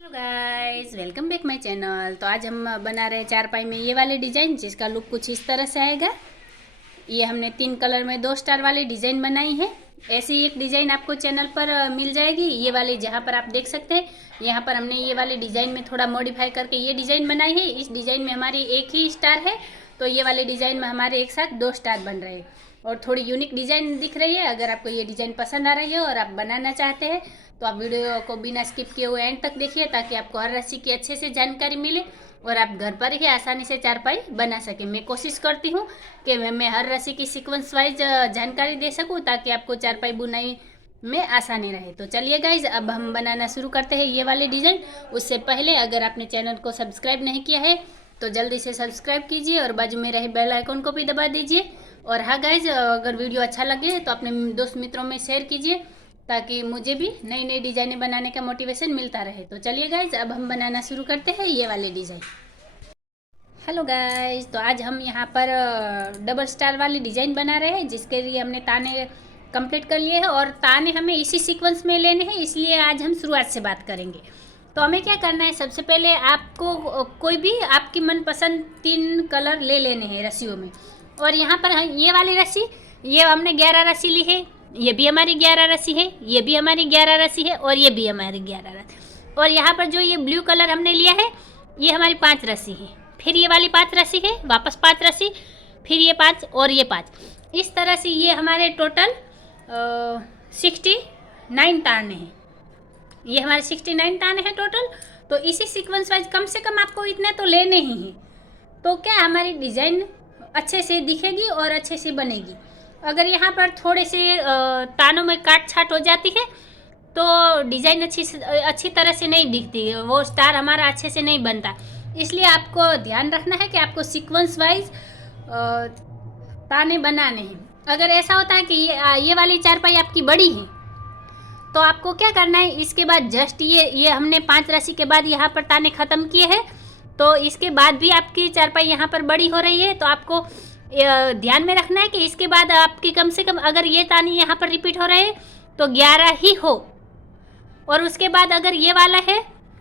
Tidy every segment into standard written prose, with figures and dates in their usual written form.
Hello guys, welcome back my channel. तो आज हम बना रहे हैं चारपाई में ये वाले डिज़ाइन, जिसका लुक कुछ इस तरह से आएगा। ये हमने 3 कलर में 2 स्टार वाली डिज़ाइन बनाई है। ऐसी एक डिज़ाइन आपको चैनल पर मिल जाएगी, ये वाली जहाँ पर आप देख सकते हैं। यहाँ पर हमने ये वाले डिज़ाइन में थोड़ा मॉडिफाई करके ये डिज़ाइन बनाई है। इस डिज़ाइन में हमारी एक ही स्टार है, तो ये वाले डिज़ाइन में हमारे एक साथ 2 स्टार बन रहे हैं और थोड़ी यूनिक डिज़ाइन दिख रही है। अगर आपको ये डिज़ाइन पसंद आ रही है और आप बनाना चाहते हैं तो आप वीडियो को बिना स्किप किए हुए एंड तक देखिए, ताकि आपको हर राशि की अच्छे से जानकारी मिले और आप घर पर ही आसानी से चारपाई बना सकें। मैं कोशिश करती हूँ कि मैं हर राशि की सीक्वेंस वाइज जानकारी दे सकूँ, ताकि आपको चारपाई बुनाई में आसानी रहे। तो चलिए गाइज, अब हम बनाना शुरू करते हैं ये वाले डिज़ाइन। उससे पहले अगर आपने चैनल को सब्सक्राइब नहीं किया है तो जल्दी से सब्सक्राइब कीजिए और बाजू में रहे बेल आइकन को भी दबा दीजिए। और हाँ गाइज, अगर वीडियो अच्छा लगे तो अपने दोस्त मित्रों में शेयर कीजिए, ताकि मुझे भी नई नई डिज़ाइनें बनाने का मोटिवेशन मिलता रहे। तो चलिए गाइज, अब हम बनाना शुरू करते हैं ये वाले डिज़ाइन। हेलो गाइज, तो आज हम यहाँ पर डबल स्टार वाली डिज़ाइन बना रहे हैं, जिसके लिए हमने ताने कंप्लीट कर लिए हैं और ताने हमें इसी सीक्वेंस में लेने हैं, इसलिए आज हम शुरुआत से बात करेंगे। तो हमें क्या करना है, सबसे पहले आपको कोई भी आपकी मनपसंद 3 कलर ले लेने हैं रस्सियों में। और यहाँ पर ये वाली रस्सी, ये हमने 11 रस्सी ली है, ये भी हमारी 11 रस्सी है, ये भी हमारी 11 रस्सी है और ये भी हमारी 11 रस्सी। और यहाँ पर जो ये ब्लू कलर हमने लिया है, ये हमारी 5 रस्सी है। फिर ये वाली 5 रस्सी है, वापस 5 रस्सी, फिर ये 5 और ये 5। इस तरह से ये हमारे टोटल 69 ताने हैं। ये हमारे 69 ताने हैं टोटल। तो इसी सीक्वेंस वाइज कम से कम आपको इतने तो लेने ही हैं, तो क्या हमारी डिज़ाइन अच्छे से दिखेगी और अच्छे से बनेगी। अगर यहाँ पर थोड़े से तानों में काट छाट हो जाती है तो डिज़ाइन अच्छी तरह से नहीं दिखती है, वो स्टार हमारा अच्छे से नहीं बनता। इसलिए आपको ध्यान रखना है कि आपको सीक्वेंस वाइज ताने बनाने हैं। अगर ऐसा होता है कि ये वाली चारपाई आपकी बड़ी है, तो आपको क्या करना है, इसके बाद जस्ट ये हमने 5 राशि के बाद यहाँ पर ताने ख़त्म किए हैं, तो इसके बाद भी आपकी चारपाई यहाँ पर बड़ी हो रही है, तो आपको ध्यान में रखना है कि इसके बाद आपकी कम से कम अगर ये ताने यहाँ पर रिपीट हो रहे हैं तो 11 ही हो, और उसके बाद अगर ये वाला है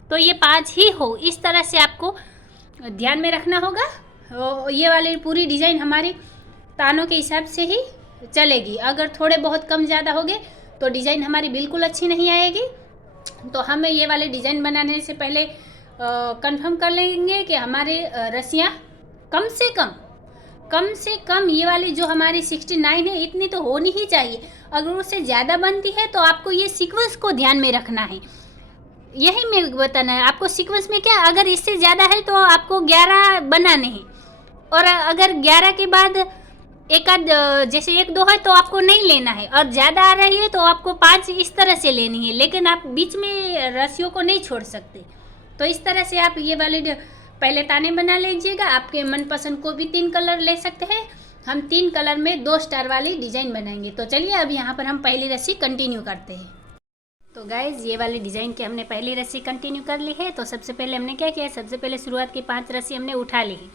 तो ये 5 ही हो। इस तरह से आपको ध्यान में रखना होगा। ये वाली पूरी डिज़ाइन हमारी तानों के हिसाब से ही चलेगी। अगर थोड़े बहुत कम ज़्यादा हो गए तो डिज़ाइन हमारी बिल्कुल अच्छी नहीं आएगी। तो हमें ये वाले डिज़ाइन बनाने से पहले कंफर्म कर लेंगे कि हमारे रस्सियाँ कम से कम ये वाली जो हमारी 69 है इतनी तो होनी ही चाहिए। अगर उससे ज़्यादा बनती है तो आपको ये सीक्वेंस को ध्यान में रखना है। यही मैं बताना है आपको सीक्वेंस में। क्या अगर इससे ज़्यादा है तो आपको 11 बनाने हैं, और अगर 11 के बाद एक आध जैसे 1-2 है तो आपको नहीं लेना है, और ज़्यादा आ रही है तो आपको 5 इस तरह से लेनी है, लेकिन आप बीच में रस्सियों को नहीं छोड़ सकते। तो इस तरह से आप ये वाले पहले ताने बना लीजिएगा। आपके मनपसंद को भी 3 कलर ले सकते हैं। हम 3 कलर में 2 स्टार वाली डिज़ाइन बनाएंगे। तो चलिए अब यहाँ पर हम पहली रस्सी कंटिन्यू करते हैं। तो गाइज़, ये वाली डिज़ाइन की हमने पहली रस्सी कंटिन्यू कर ली है। तो सबसे पहले हमने क्या किया, सबसे पहले शुरुआत की 5 रस्सी हमने उठा ली है।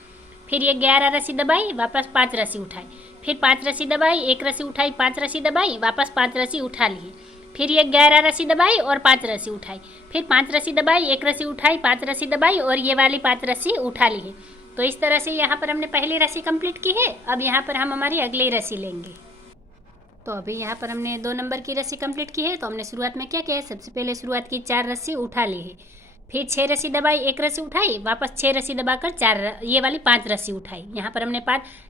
फिर ये 11 रस्सी दबाई, वापस 5 रस्सी उठाई, फिर 5 रस्सी दबाई, 1 रस्सी उठाई, 5 रस्सी दबाई, वापस 5 रस्सी उठा ली। फिर ये 11 रस्सी दबाई और 5 रस्सी उठाई, फिर 5 रस्सी दबाई, 1 रस्सी उठाई, 5 रस्सी दबाई और ये वाली 5 रस्सी उठा ली है। तो इस तरह से यहाँ पर हमने पहली रस्सी कंप्लीट की है। अब यहाँ पर हम हमारी अगली रस्सी लेंगे। तो अभी यहाँ पर हमने 2 नंबर की रस्सी कंप्लीट की है। तो हमने शुरुआत में क्या किया है, सबसे पहले शुरुआत की 4 रस्सी उठा ली है, फिर 6 रस्सी दबाई, 1 रस्सी उठाई, वापस 6 रस्सी दबाकर 4 ये वाली 5 रस्सी उठाई। यहाँ पर हमने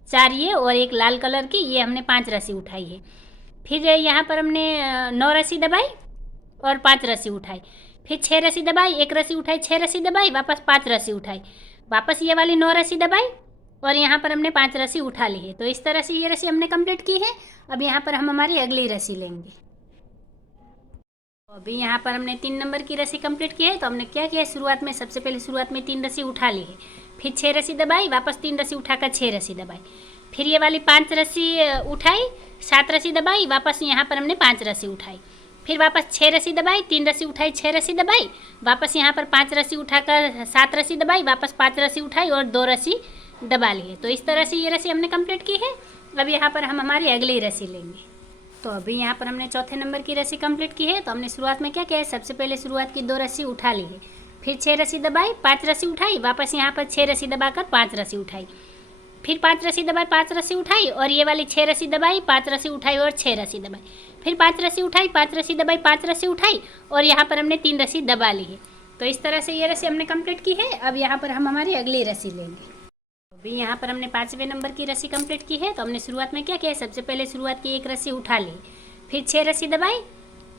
4 ये और एक लाल कलर की, ये हमने 5 रस्सी उठाई है। फिर यहाँ पर हमने 9 रस्सी दबाई और 5 रस्सी उठाई, फिर 6 रस्सी दबाई, 1 रस्सी उठाई, 6 रस्सी दबाई, वापस 5 रस्सी उठाई, वापस ये वाली 9 रस्सी दबाई और यहाँ पर हमने 5 रस्सी उठा ली है। तो इस तरह से ये रस्सी हमने कंप्लीट की है। अब यहाँ पर हम हमारी अगली रस्सी लेंगे। तो अभी यहाँ पर हमने 3 नंबर की रस्सी कंप्लीट की है। तो हमने क्या किया, शुरुआत में सबसे पहले शुरुआत में 3 रस्सी उठा ली है, फिर 6 रस्सी दबाई, वापस 3 रस्सी उठाकर 6 रस्सी दबाई, फिर ये वाली 5 रस्सी उठाई, 7 रस्सी दबाई, वापस यहाँ पर हमने 5 रस्सी उठाई, फिर वापस 6 रस्सी दबाई, 3 रस्सी उठाई, 6 रस्सी दबाई, वापस यहाँ पर 5 रस्सी उठाकर 7 रस्सी दबाई, वापस 5 रस्सी उठाई और 2 रस्सी दबा ली है। तो इस तरह से ये रस्सी हमने कंप्लीट की है। अब यहाँ पर हम हमारी अगली रस्सी लेंगे। तो अभी यहाँ पर हमने चौथे नंबर की रस्सी कंप्लीट की है। तो हमने शुरुआत में क्या किया है, सबसे पहले शुरुआत की 2 रस्सी उठा ली है, फिर 6 रस्सी दबाई, 5 रस्सी उठाई, वापस यहाँ पर 6 रस्सी दबाकर 5 रस्सी उठाई, फिर 5 रस्सी दबाई, 5 रस्सी उठाई और ये वाली 6 रस्सी दबाई, 5 रस्सी उठाई और 6 रस्सी दबाई, फिर 5 रस्सी उठाई, 5 रस्सी दबाई, 5 रस्सी उठाई और यहाँ पर हमने 3 रस्सी दबा ली है। तो इस तरह से ये रस्सी हमने कंप्लीट की है। अब यहाँ पर हम हमारी अगली रस्सी लेंगे। अभी यहाँ पर हमने 5वें नंबर की रस्सी कंप्लीट की है। तो हमने शुरुआत में क्या किया, सबसे पहले शुरुआत की 1 रस्सी उठा ली, फिर 6 रस्सी दबाई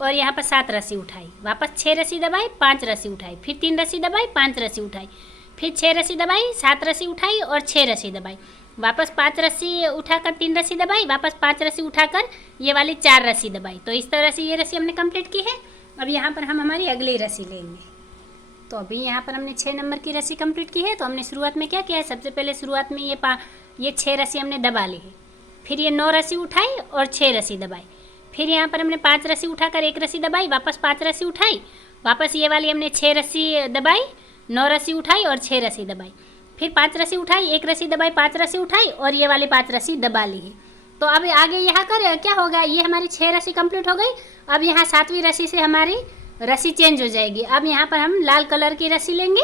और यहाँ पर 7 रस्सी उठाई, वापस 6 रस्सी दबाई, 5 रस्सी उठाई, फिर 3 रस्सी दबाई, 5 रस्सी उठाई, फिर 6 रस्सी दबाई, 7 रस्सी उठाई और 6 रस्सी दबाई, वापस 5 रस्सी उठाकर 3 रस्सी दबाई, वापस 5 रस्सी उठाकर ये वाली 4 रस्सी दबाई। तो इस तरह से ये रस्सी हमने कंप्लीट की है। अब यहाँ पर हम हमारी अगली रस्सी लेंगे। तो अभी यहाँ पर हमने 6 नंबर की रस्सी कंप्लीट की है। तो हमने शुरुआत में क्या किया है, सबसे पहले शुरुआत में ये 6 रस्सी हमने दबा ली है, फिर ये 9 रस्सी उठाई और 6 रस्सी दबाई, फिर यहाँ पर हमने 5 रस्सी उठाकर 1 रस्सी दबाई, वापस 5 रस्सी उठाई, वापस ये वाली हमने 6 रस्सी दबाई, 9 रस्सी उठाई और 6 रस्सी दबाई, फिर 5 रस्सी उठाई, 1 रस्सी दबाई, 5 रस्सी उठाई और ये वाली 5 रस्सी दबा ली है। तो अब आगे यहाँ कर क्या होगा, ये हमारी 6 रस्सी कंप्लीट हो गई। अब यहाँ 7वीं रस्सी से हमारी रस्सी चेंज हो जाएगी। अब यहाँ पर हम लाल कलर की रस्सी लेंगे।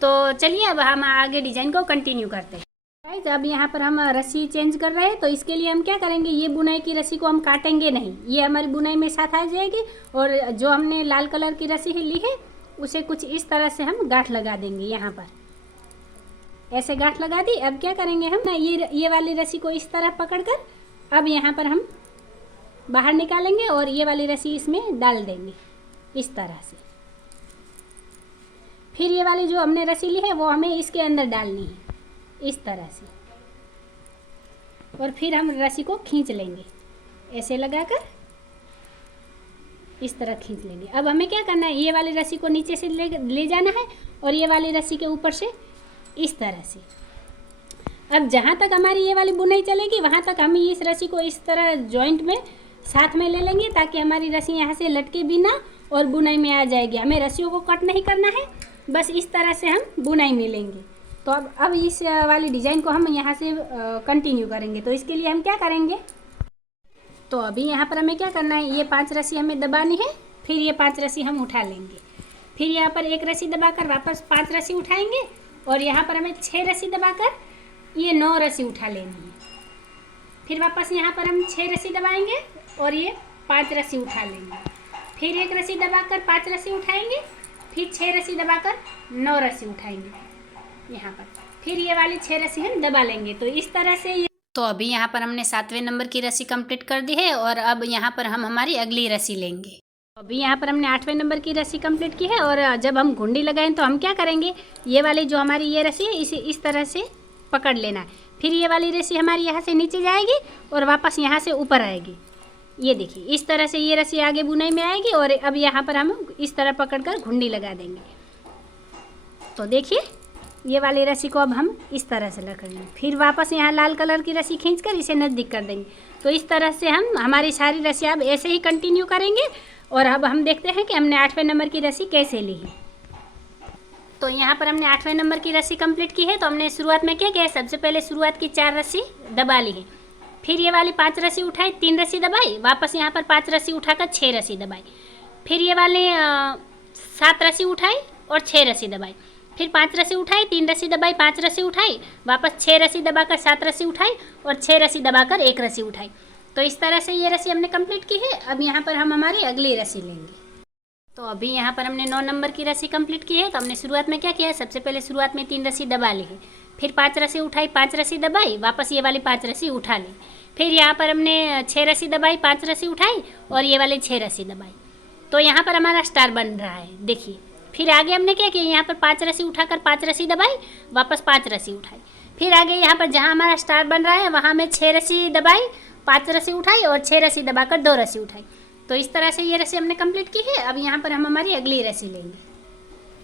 तो चलिए अब हम आगे डिजाइन को कंटिन्यू करते हैं। गाइस अब यहाँ पर हम रस्सी चेंज कर रहे हैं। तो इसके लिए हम क्या करेंगे, ये बुनाई की रस्सी को हम काटेंगे नहीं, ये हमारी बुनाई में साथ आ जाएगी। और जो हमने लाल कलर की रस्सी ली है उसे कुछ इस तरह से हम गांठ लगा देंगे। यहाँ पर ऐसे गांठ लगा दी। अब क्या करेंगे हम ना, ये वाली रस्सी को इस तरह पकड़कर अब यहाँ पर हम बाहर निकालेंगे और ये वाली रस्सी इसमें डाल देंगे इस तरह से। फिर ये वाली जो हमने रस्सी ली है वो हमें इसके अंदर डालनी है इस तरह से। और फिर हम रस्सी को खींच लेंगे ऐसे लगाकर, इस तरह खींच लेंगे। अब हमें क्या करना है, ये वाली रस्सी को नीचे से ले जाना है और ये वाली रस्सी के ऊपर से इस तरह से। अब जहाँ तक हमारी ये वाली बुनाई चलेगी वहाँ तक हम इस रस्सी को इस तरह जॉइंट में साथ में ले लेंगे, ताकि हमारी रस्सी यहाँ से लटके भी ना और बुनाई में आ जाएगी। हमें रस्सियों को कट नहीं करना है, बस इस तरह से हम बुनाई में लेंगे। तो अब इस वाली डिज़ाइन को हम यहाँ से कंटिन्यू करेंगे। तो इसके लिए हम क्या करेंगे, तो अभी यहाँ पर हमें क्या करना है, ये 5 रस्सी हमें दबानी है, फिर ये 5 रस्सी हम उठा लेंगे, फिर यहाँ पर 1 रस्सी दबाकर वापस 5 रस्सी उठाएंगे और यहाँ पर हमें 6 रस्सी दबाकर ये 9 रस्सी उठा लेनी है। फिर वापस यहाँ पर हम 6 रस्सी दबाएंगे और ये 5 रस्सी उठा लेंगे, फिर 1 रस्सी दबाकर 5 रस्सी उठाएंगे, फिर 6 रस्सी दबाकर 9 रस्सी उठाएंगे यहाँ पर, फिर ये वाली 6 रस्सी हम दबा लेंगे। तो इस तरह से ये, तो अभी यहाँ पर हमने 7वें नंबर की रस्सी कंप्लीट कर दी है और अब यहाँ पर हम हमारी अगली रस्सी लेंगे। अभी यहाँ पर हमने 8वें नंबर की रस्सी कंप्लीट की है और जब हम घुंडी लगाएं तो हम क्या करेंगे, ये वाली जो हमारी ये रस्सी है इसे इस तरह से पकड़ लेना है, फिर ये वाली रस्सी हमारी यहाँ से नीचे जाएगी और वापस यहाँ से ऊपर आएगी। ये देखिए इस तरह से ये रस्सी आगे बुनाई में आएगी और अब यहाँ पर हम इस तरह पकड़कर घुंडी लगा देंगे। तो देखिए ये वाली रस्सी को अब हम इस तरह से रखेंगे, फिर वापस यहाँ लाल कलर की रस्सी खींचकर इसे नज़दीक कर देंगे। तो इस तरह से हम हमारी सारी रस्सी अब ऐसे ही कंटिन्यू करेंगे। और अब हम देखते हैं कि हमने 8वें नंबर की रस्सी कैसे ली है। तो यहाँ पर हमने 8वें नंबर की रस्सी कंप्लीट की है। तो हमने शुरुआत में क्या किया है, सबसे पहले शुरुआत की 4 रस्सी दबा ली है, फिर ये वाली 5 रस्सी उठाई, 3 रस्सी दबाई, वापस यहाँ पर 5 रस्सी उठाकर 6 रस्सी दबाई, फिर ये वाली 7 रस्सी उठाई और 6 रस्सी दबाई, फिर 5 रस्सी उठाई, 3 रस्सी दबाई, 5 रस्सी उठाई, वापस 6 रस्सी दबाकर 7 रस्सी उठाई और 6 रस्सी दबाकर 1 रस्सी उठाई। तो इस तरह से ये रस्सी हमने कंप्लीट की है। अब यहाँ पर हम हमारी अगली रस्सी लेंगे। तो अभी यहाँ पर हमने 9 नंबर की रस्सी कंप्लीट की है। तो हमने शुरुआत में क्या किया है, सबसे पहले शुरुआत में 3 रस्सी दबा ली है, फिर 5 रस्सी उठाई, 5 रस्सी दबाई, वापस ये वाली 5 रस्सी उठा ली, फिर यहाँ पर हमने 6 रस्सी दबाई, 5 रस्सी उठाई और ये वाली 6 रस्सी दबाई। तो यहाँ पर हमारा स्टार बन रहा है देखिए। फिर आगे हमने क्या किया, यहाँ पर 5 रस्सी उठाकर 5 रस्सी दबाई, वापस 5 रस्सी उठाई, फिर आगे यहाँ पर जहाँ हमारा स्टार बन रहा है वहाँ में 6 रस्सी दबाई, 5 रस्सी उठाई और 6 रस्सी दबाकर 2 रस्सी उठाई। तो इस तरह से ये रस्सी हमने कंप्लीट की है। अब यहाँ पर हम हमारी अगली रस्सी लेंगे।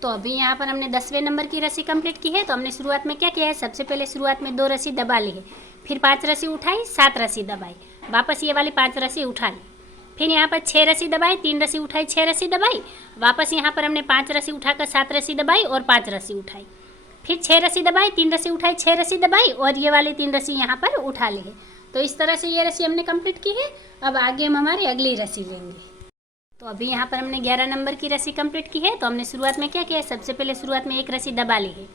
तो अभी यहाँ पर हमने 10वें नंबर की रस्सी कंप्लीट की है। तो हमने शुरुआत में क्या किया है, सबसे पहले शुरुआत में 2 रस्सी दबा ली है, फिर 5 रस्सी उठाई, 7 रस्सी दबाई, वापस ये वाली 5 रस्सी उठा ली, फिर यहाँ पर 6 रस्सी दबाई, 3 रस्सी उठाई, 6 रस्सी दबाई, वापस यहाँ पर हमने 5 रस्सी उठाकर 7 रस्सी दबाई और 5 रस्सी उठाई, फिर 6 रस्सी दबाई, 3 रस्सी उठाई, 6 रस्सी दबाई और ये वाली 3 रस्सी यहाँ पर उठा ली है। तो इस तरह से ये रस्सी हमने कंप्लीट की है। अब आगे हम हमारी अगली रस्सी लेंगे। तो अभी यहाँ पर हमने 11 नंबर की रस्सी कंप्लीट की है। तो हमने शुरुआत में क्या किया है, सबसे पहले शुरुआत में एक रस्सी दबा ली है,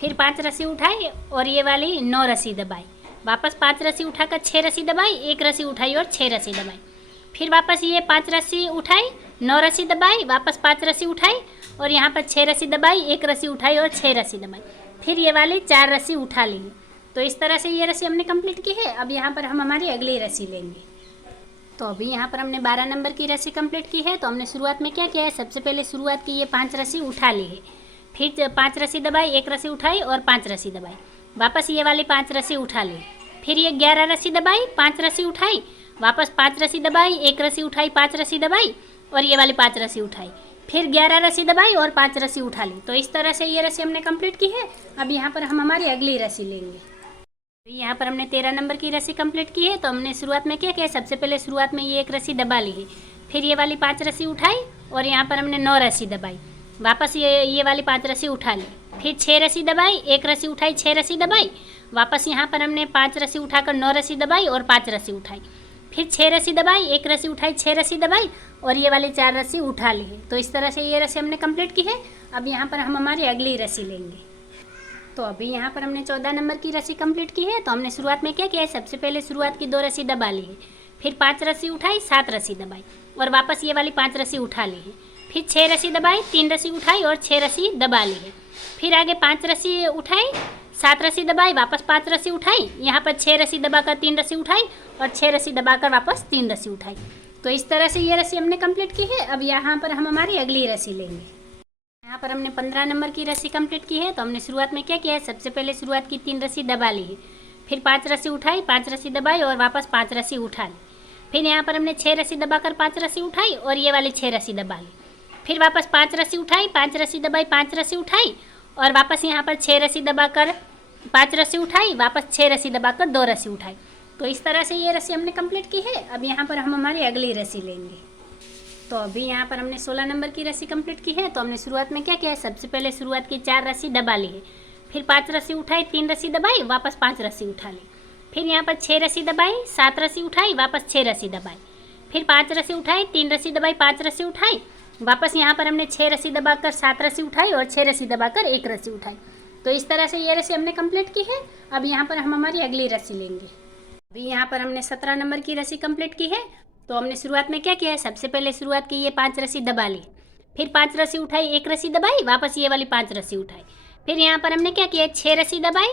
फिर 5 रस्सी उठाई और ये वाली 9 रस्सी दबाई, वापस 5 रस्सी उठाकर 6 रस्सी दबाई, एक रस्सी उठाई और 6 रस्सी दबाई, फिर वापस ये 5 रस्सी उठाई, 9 रस्सी दबाई, वापस 5 रस्सी उठाई और यहाँ पर 6 रस्सी दबाई, एक रस्सी उठाई और 6 रस्सी दबाई, फिर ये वाली 4 रस्सी उठा ली। तो इस तरह से ये रस्सी हमने कंप्लीट की है। अब यहाँ पर हम हमारी अगली रस्सी लेंगे। तो अभी यहाँ पर हमने 12 नंबर की रस्सी कंप्लीट की है। तो हमने शुरुआत में क्या किया है, सबसे पहले शुरुआत की ये 5 रस्सी उठा ली है, फिर 5 रस्सी दबाई, एक रस्सी उठाई और 5 रस्सी दबाई, वापस ये वाली 5 रस्सी उठा ली, फिर ये 11 रस्सी दबाई, 5 रस्सी उठाई, वापस 5 रस्सी दबाई, एक रस्सी उठाई, 5 रस्सी दबाई और ये वाली 5 रस्सी उठाई, फिर 11 रस्सी दबाई और 5 रस्सी उठा ली। तो इस तरह से ये रस्सी हमने कंप्लीट की है। अब यहाँ पर हम हमारी अगली रस्सी लेंगे। तो यहाँ पर हमने 13 नंबर की रस्सी कंप्लीट की है। तो हमने शुरुआत में क्या किया, सबसे पहले शुरुआत में ये एक रस्सी दबा ली है, फिर ये वाली 5 रस्सी उठाई और यहाँ पर हमने 9 रस्सी दबाई, वापस ये वाली 5 रस्सी उठा ली, फिर 6 रस्सी दबाई, एक रस्सी उठाई, 6 रस्सी दबाई, वापस यहाँ पर हमने 5 रस्सी उठाकर 9 रस्सी दबाई और 5 रस्सी उठाई, फिर 6 रस्सी दबाई, एक रस्सी उठाई, 6 रस्सी दबाई और ये वाली 4 रस्सी उठा ली है। तो इस तरह से ये रस्सी हमने कंप्लीट की है। अब यहाँ पर हम हमारी अगली रस्सी लेंगे। तो अभी यहाँ पर हमने 14 नंबर की रस्सी कंप्लीट की है। तो हमने शुरुआत में क्या किया है, सबसे पहले शुरुआत की 2 रस्सी दबा ली है, फिर 5 रस्सी उठाई, 7 रस्सी दबाई और वापस ये वाली 5 रस्सी उठा ली है, फिर 6 रस्सी दबाई, 3 रस्सी उठाई और 6 रस्सी दबा ली है, फिर आगे 5 रस्सी उठाई, 7 रस्सी दबाई, वापस 5 रस्सी उठाई, यहाँ पर 6 रस्सी दबाकर 3 रस्सी उठाई और 6 रस्सी दबाकर वापस 3 रस्सी उठाई। तो इस तरह से ये रस्सी हमने कंप्लीट की है। अब यहाँ पर हम हमारी अगली रस्सी लेंगे। यहाँ पर हमने 15 नंबर की रस्सी कंप्लीट की है। तो हमने शुरुआत में क्या किया है, सबसे पहले शुरुआत की 3 रस्सी दबा ली है, फिर 5 रस्सी उठाई, 5 रस्सी दबाई और वापस 5 रस्सी उठा ली, फिर यहाँ पर हमने 6 रस्सी दबाकर 5 रस्सी उठाई और ये वाली 6 रस्सी दबा ली, फिर वापस 5 रस्सी उठाई, 5 रस्सी दबाई, 5 रस्सी उठाई और वापस यहाँ पर 6 रस्सी दबाकर 5 रस्सी उठाई, वापस 6 रस्सी दबाकर 2 रस्सी उठाई। तो इस तरह से ये रस्सी हमने कंप्लीट की है। अब यहाँ पर हम हमारी अगली रस्सी लेंगे। तो अभी यहाँ पर हमने 16 नंबर की रस्सी कंप्लीट की है। तो हमने शुरुआत में क्या किया है, सबसे पहले शुरुआत की 4 रस्सी दबा ली है, फिर 5 रस्सी उठाई, 3 रस्सी दबाई, वापस 5 रस्सी उठा ली, फिर यहाँ पर 6 रस्सी दबाई, 7 रस्सी उठाई, वापस 6 रस्सी दबाई, फिर 5 रस्सी उठाई, 3 रस्सी दबाई, 5 रस्सी उठाई, वापस यहाँ पर हमने 6 रस्सी दबाकर 7 रस्सी उठाई और 6 रस्सी दबाकर 1 रस्सी उठाई। तो इस तरह से ये रस्सी हमने कंप्लीट की है। अब यहाँ पर हम हमारी अगली रस्सी लेंगे। अभी यहाँ पर हमने 17 नंबर की रस्सी कंप्लीट की है। तो हमने शुरुआत में क्या किया है, सबसे पहले शुरुआत की ये 5 रस्सी दबा ली, फिर 5 रस्सी उठाई, 1 रस्सी दबाई, वापस ये वाली 5 रस्सी उठाई, फिर यहाँ पर हमने क्या किया, 6 रस्सी दबाई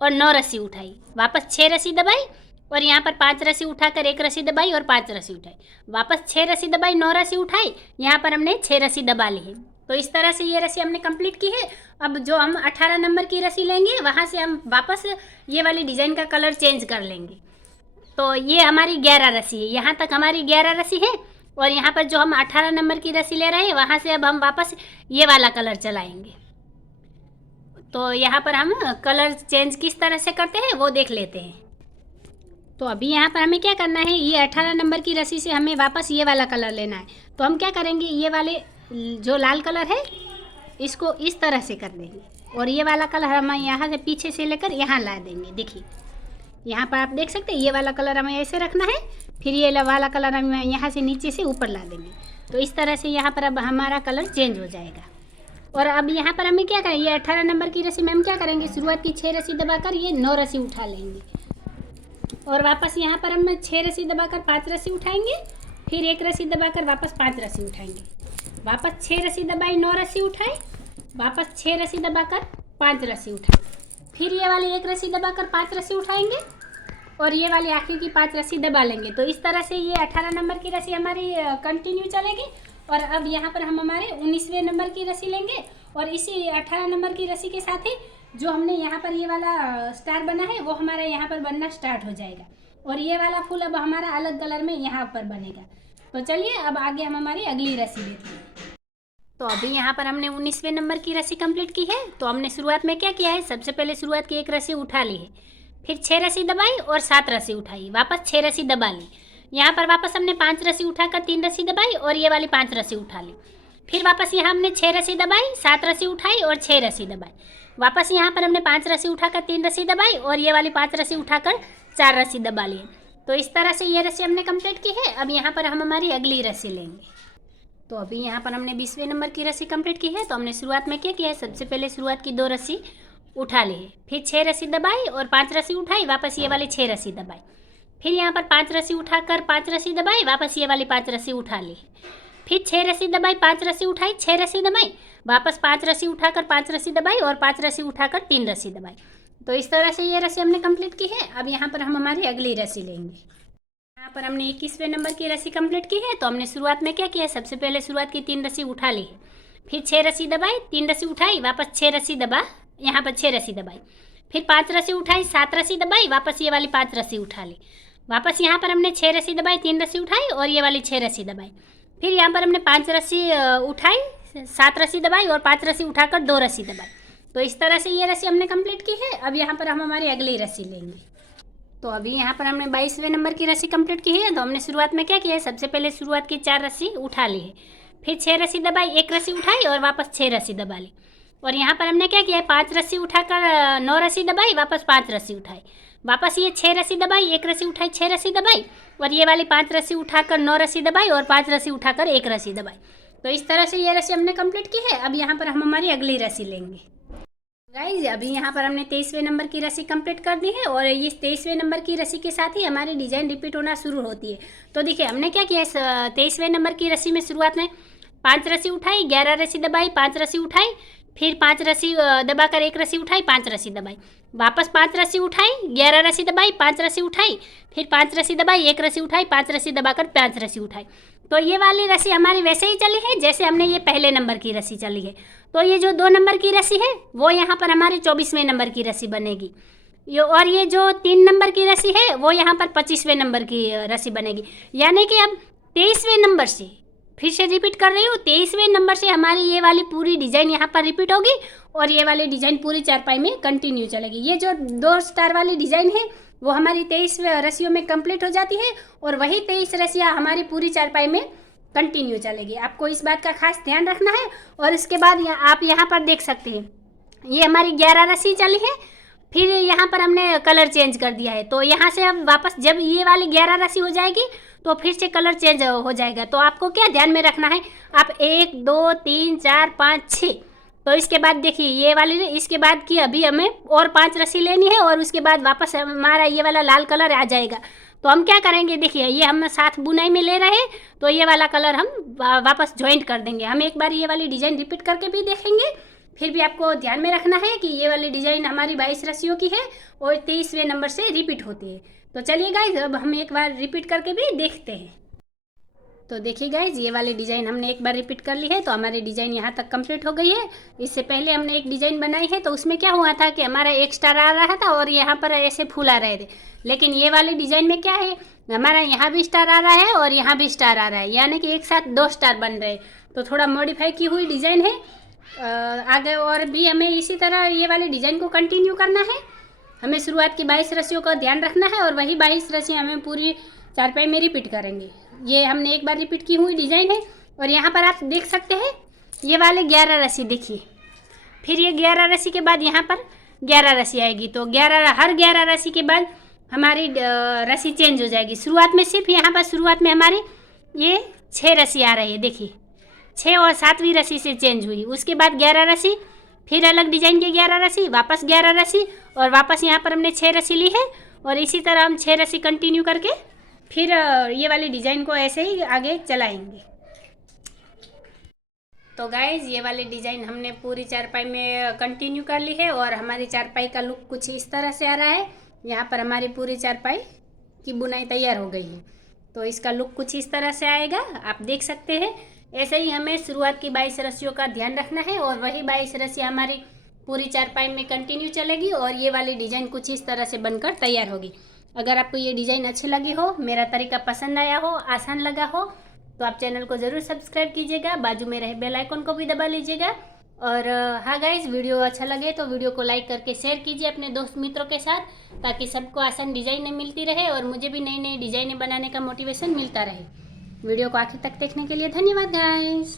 और 9 रस्सी उठाई, वापस 6 रस्सी दबाई और यहाँ पर 5 रस्सी उठाकर 1 रस्सी दबाई और 5 रस्सी उठाई, वापस 6 रस्सी दबाई, 9 रस्सी उठाई, यहाँ पर हमने 6 रस्सी दबा ली है। तो इस तरह से ये रस्सी हमने कंप्लीट की है। अब जो हम 18 नंबर की रस्सी लेंगे, वहाँ से हम वापस ये वाली डिज़ाइन का कलर चेंज कर लेंगे। तो ये हमारी 11 रस्सी है, यहाँ तक हमारी 11 रस्सी है और यहाँ पर जो हम 18 नंबर की रस्सी ले रहे हैं, वहाँ से अब हम वापस ये वाला कलर चलाएंगे। तो यहाँ पर हम कलर चेंज किस तरह से करते हैं वो देख लेते हैं। तो अभी यहाँ पर हमें क्या करना है, ये 18 नंबर की रस्सी से हमें वापस ये वाला कलर लेना है। तो हम क्या करेंगे, ये वाले जो लाल कलर है इसको इस तरह से कर देंगे और ये वाला कलर हम यहाँ से पीछे से लेकर यहाँ ला देंगे। देखिए यहाँ पर आप देख सकते हैं, ये वाला कलर हमें ऐसे रखना है, फिर ये वाला कलर हम यहाँ से नीचे से ऊपर ला देंगे। तो इस तरह से यहाँ पर अब हमारा कलर चेंज हो जाएगा। और अब यहाँ पर हमें क्या करें, ये 18 नंबर की रस्सी में हम क्या करेंगे, शुरुआत की 6 रस्सी दबाकर ये 9 रस्सी उठा लेंगे और वापस यहाँ पर हम 6 रस्सी दबाकर 5 रस्सी उठाएंगे, फिर 1 रस्सी दबाकर वापस 5 रस्सी उठाएंगे, वापस 6 रस्सी दबाई, 9 रस्सी उठाई, वापस 6 रस्सी दबाकर 5 रस्सी उठाई, फिर ये वाली 1 रस्सी दबाकर 5 रस्सी उठाएंगे और ये वाली आखिर की 5 रस्सी दबा लेंगे। तो इस तरह से ये 18 नंबर की रस्सी हमारी कंटिन्यू चलेगी। और अब यहाँ पर हम हमारे 19वें नंबर की रस्सी लेंगे और इसी 18 नंबर की रस्सी के साथ ही जो हमने यहाँ पर ये वाला स्टार बना है वो हमारा यहाँ पर बनना स्टार्ट हो जाएगा और ये वाला फूल अब हमारा अलग कलर में यहाँ पर बनेगा। तो चलिए अब आगे हम हमारी अगली रस्सी लेते हैं। तो अभी यहाँ पर हमने 19वें नंबर की रस्सी कंप्लीट की है। तो हमने शुरुआत में क्या किया है, सबसे पहले शुरुआत की 1 रस्सी उठा ली है, फिर 6 रस्सी दबाई और 7 रस्सी उठाई, वापस 6 रस्सी दबा ली, यहाँ पर वापस हमने 5 रस्सी उठाकर 3 रस्सी दबाई और ये वाली 5 रस्सी उठा ली, फिर वापस यहाँ हमने 6 रस्सी दबाई, 7 रस्सी उठाई और 6 रस्सी दबाई, वापस यहाँ पर हमने 5 रस्सी उठाकर 3 रस्सी दबाई और ये वाली 5 रस्सी उठाकर 4 रस्सी दबा ली। तो इस तरह से ये रस्सी हमने कंप्लीट की है। अब यहाँ पर हम हमारी अगली रस्सी लेंगे। तो अभी यहाँ पर हमने 20वें नंबर की रस्सी कंप्लीट की है। तो हमने शुरुआत में क्या किया है, सबसे पहले शुरुआत की 2 रस्सी उठा ली है, फिर 6 रस्सी दबाई और 5 रस्सी उठाई, वापस ये वाली 6 रस्सी दबाई, फिर यहाँ पर 5 रस्सी उठाकर 5 रस्सी दबाई, वापस ये वाली 5 रस्सी उठा ली, फिर 6 रस्सी दबाई, 5 रस्सी उठाई, 6 रस्सी दबाई, वापस 5 रस्सी उठाकर 5 रस्सी दबाई और 5 रस्सी उठाकर 3 रस्सी दबाई। तो इस तरह से ये रस्सी हमने कंप्लीट की है। अब यहाँ पर हम हमारी अगली रस्सी लेंगे। यहाँ पर हमने 21वें नंबर की रस्सी कंप्लीट की है। तो हमने शुरुआत में क्या किया, सबसे पहले शुरुआत की 3 रस्सी उठा ली है, फिर 6 रस्सी दबाई, 3 रस्सी उठाई, वापस 6 रस्सी दबा, यहाँ पर 6 रस्सी दबाई, फिर 5 रस्सी उठाई, 7 रस्सी दबाई, वापस ये वाली 5 रस्सी उठा ली, वापस यहाँ पर हमने 6 रस्सी दबाई, 3 रस्सी उठाई और ये वाली 6 रस्सी दबाई, फिर यहाँ पर हमने 5 रस्सी उठाई, 7 रस्सी दबाई और 5 रस्सी उठाकर 2 रस्सी दबाई। तो इस तरह से ये रस्सी हमने कंप्लीट की है। अब यहाँ पर हम हमारी अगली रस्सी लेंगे। तो अभी यहाँ पर हमने 22वें नंबर की रस्सी कंप्लीट की है। तो हमने शुरुआत में क्या किया है, सबसे पहले शुरुआत की 4 रस्सी उठा ली है, फिर 6 रस्सी दबाई, 1 रस्सी उठाई और वापस 6 रस्सी दबा ली, और यहाँ पर हमने क्या किया है, 5 रस्सी उठाकर 9 रस्सी दबाई, वापस 5 रस्सी उठाई, वापस ये 6 रस्सी दबाई, 1 रस्सी उठाई, 6 रस्सी दबाई और ये वाली 5 रस्सी उठाकर 9 रस्सी दबाई और 5 रस्सी उठाकर 1 रस्सी दबाई। तो इस तरह से ये रस्सी हमने कंप्लीट की है। अब यहाँ पर हम हमारी अगली रस्सी लेंगे। गाइज अभी यहाँ पर हमने 23वें नंबर की रस्सी कंप्लीट कर दी है और इस 23वें नंबर की रस्सी के साथ ही हमारी डिज़ाइन रिपीट होना शुरू होती है। तो देखिए हमने क्या किया, 23वें नंबर की रस्सी में शुरुआत में 5 रस्सी उठाई, 11 रस्सी दबाई, 5 रस्सी उठाई, फिर 5 रस्सी दबाकर 1 रस्सी उठाई, 5 रस्सी दबाई, वापस 5 रस्सी उठाई, 11 रस्सी दबाई, 5 रस्सी उठाई, फिर 5 रस्सी दबाई, 1 रस्सी उठाई, 5 रस्सी दबाकर 5 रस्सी उठाई। तो ये वाली रस्सी हमारी वैसे ही चली है जैसे हमने ये पहले नंबर की रस्सी चली है। तो ये जो 2 नंबर की रस्सी है वो यहाँ पर हमारी 24वें नंबर की रस्सी बनेगी, और ये जो 3 नंबर की रस्सी है वो यहाँ पर 25वें नंबर की रस्सी बनेगी। यानी कि अब 23वें नंबर से, फिर से रिपीट कर रही हूँ, 23वें नंबर से हमारी ये वाली पूरी डिज़ाइन यहाँ पर रिपीट होगी और ये वाली डिज़ाइन पूरी चारपाई में कंटिन्यू चलेगी। ये जो 2 स्टार वाली डिज़ाइन है वो हमारी 23 रस्सियों में कंप्लीट हो जाती है और वही 23 रस्सियाँ हमारी पूरी चारपाई में कंटिन्यू चलेगी। आपको इस बात का खास ध्यान रखना है। और इसके बाद आप यहाँ पर देख सकते हैं ये हमारी 11 रस्सी चली है, फिर यहाँ पर हमने कलर चेंज कर दिया है। तो यहाँ से अब वापस जब ये वाली 11 रस्सी हो जाएगी तो फिर से कलर चेंज हो जाएगा। तो आपको क्या ध्यान में रखना है, आप 1 2 3 4 5 6, तो इसके बाद देखिए ये वाली, इसके बाद की अभी हमें और 5 रस्सी लेनी है और उसके बाद वापस हमारा ये वाला लाल कलर आ जाएगा। तो हम क्या करेंगे, देखिए ये हम साथ बुनाई में ले रहे हैं तो ये वाला कलर हम वापस ज्वाइंट कर देंगे। हम एक बार ये वाली डिज़ाइन रिपीट करके भी देखेंगे, फिर भी आपको ध्यान में रखना है कि ये वाली डिज़ाइन हमारी 22 रस्सियों की है और 23वें नंबर से रिपीट होती है। तो चलिए गाइज अब हम एक बार रिपीट करके भी देखते हैं। तो देखिए गाइज ये वाली डिज़ाइन हमने एक बार रिपीट कर ली है। तो हमारी डिज़ाइन यहाँ तक कंप्लीट हो गई है। इससे पहले हमने एक डिज़ाइन बनाई है तो उसमें क्या हुआ था कि हमारा 1 स्टार आ रहा था और यहाँ पर ऐसे फूल आ रहे थे। लेकिन ये वाली डिज़ाइन में क्या है, हमारा यहाँ भी स्टार आ रहा है और यहाँ भी स्टार आ रहा है, यानी कि एक साथ 2 स्टार बन रहे हैं। तो थोड़ा मॉडिफाई की हुई डिज़ाइन है। आगे और भी हमें इसी तरह ये वाली डिज़ाइन को कंटिन्यू करना है। हमें शुरुआत की 22 रस्सियों का ध्यान रखना है और वही 22 रस्सियाँ हमें पूरी चारपाई में रिपीट करेंगे। ये हमने एक बार रिपीट की हुई डिज़ाइन है और यहाँ पर आप देख सकते हैं ये वाले 11 रस्सी देखिए, फिर ये 11 रस्सी के बाद यहाँ पर 11 रस्सी आएगी। तो हर 11 रस्सी के बाद हमारी रस्सी चेंज हो जाएगी। शुरुआत में सिर्फ यहाँ पर शुरुआत में हमारी ये 6 रस्सी आ रही है, देखिए 6 और 7वीं रस्सी से चेंज हुई। उसके बाद 11 रस्सी, फिर अलग डिज़ाइन की 11 रस्सी, वापस 11 रस्सी और वापस यहाँ पर हमने 6 रस्सी ली है और इसी तरह हम 6 रस्सी कंटिन्यू करके फिर ये वाली डिज़ाइन को ऐसे ही आगे चलाएंगे। तो गाइज़ ये वाली डिज़ाइन हमने पूरी चारपाई में कंटिन्यू कर ली है और हमारी चारपाई का लुक कुछ इस तरह से आ रहा है। यहाँ पर हमारी पूरी चारपाई की बुनाई तैयार हो गई है। तो इसका लुक कुछ इस तरह से आएगा, आप देख सकते हैं। ऐसे ही हमें शुरुआत की 22 रस्सियों का ध्यान रखना है और वही 22 रस्सियाँ हमारी पूरी चारपाई में कंटिन्यू चलेगी और ये वाली डिज़ाइन कुछ इस तरह से बनकर तैयार होगी। अगर आपको ये डिज़ाइन अच्छी लगी हो, मेरा तरीका पसंद आया हो, आसान लगा हो, तो आप चैनल को ज़रूर सब्सक्राइब कीजिएगा, बाजू में रहे बेल आइकन को भी दबा लीजिएगा। और हाँ गाइज़ वीडियो अच्छा लगे तो वीडियो को लाइक करके शेयर कीजिए अपने दोस्त मित्रों के साथ, ताकि सबको आसान डिज़ाइनें मिलती रहे और मुझे भी नई नई डिज़ाइनें बनाने का मोटिवेशन मिलता रहे। वीडियो को आखिर तक देखने के लिए धन्यवाद गाइज़।